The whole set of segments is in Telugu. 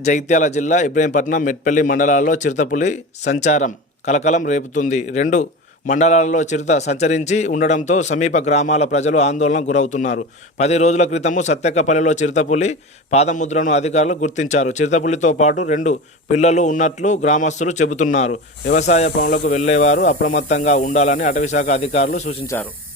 జగిత్యాల జిల్లా ఇబ్రహీంపట్నం మెట్పల్లి మండలాల్లో చిరుతపులి సంచారం కలకలం రేపుతుంది. రెండు మండలాల్లో చిరుత సంచరించి ఉండడంతో సమీప గ్రామాల ప్రజలు ఆందోళన గురవుతున్నారు. పది రోజుల క్రితము సత్తెక్కపల్లిలో చిరుతపులి పాదముద్రను అధికారులు గుర్తించారు. చిరుతపులితో పాటు రెండు పిల్లలు ఉన్నట్లు గ్రామస్తులు చెబుతున్నారు. వ్యవసాయ పనులకు వెళ్ళేవారు అప్రమత్తంగా ఉండాలని అటవీశాఖ అధికారులు సూచించారు.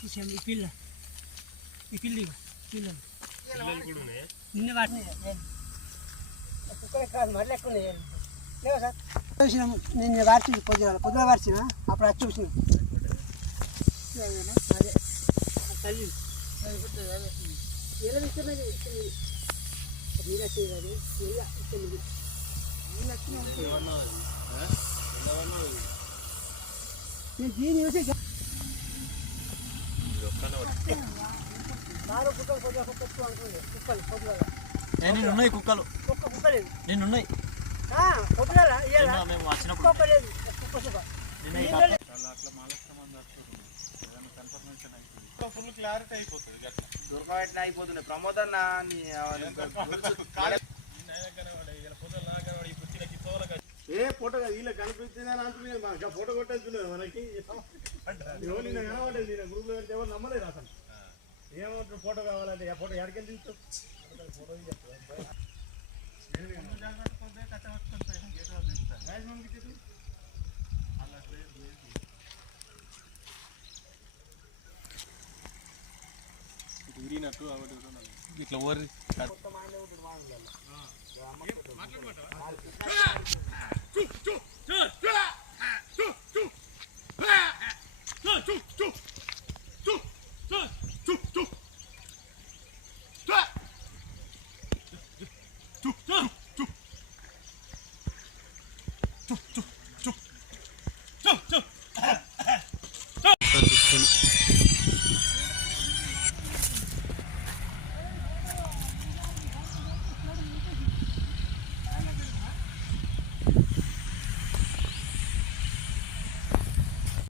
తీసాం ఈ పిల్ల. ఈ పిల్లి పిల్లలు. నిన్న వాటిని. చూసినాము నేను వార్చి పొద్దున పొద్దున వార్చిన? అప్పుడు వచ్చి చూసినాం. అదే తల్లి ఎలా ఇస్తున్నది నీళ్ళ చేయాలి నీళ్ళ ఇస్తున్నది నేను కుక్కలు కుక్కలు. కుక్కలు కుక్క నేను ఉన్నాయి మేము వచ్చినప్పుడు. కుక్క లేదు కుక్క సుఖ నిన్న ఈ నీళ్ళు దొరకబెట్టిన అయిపోతుంది నీ ఏ ఫోటో కాదు వీళ్ళకి కనిపిస్తుందని అంటున్నాను మనకి ఫోటో కొట్టేస్తున్నారు మనకి. ఎవరు నిన్న కనబడేది నేను గ్రూప్లో పెడితే ఎవరు నమ్మలేదు అసలు? ఏమంటారు ఫోటో కావాలంటే? ఆ ఫోటో ఎక్కడికి తీస్తావు ఫోటో ఇట్లా ఊరి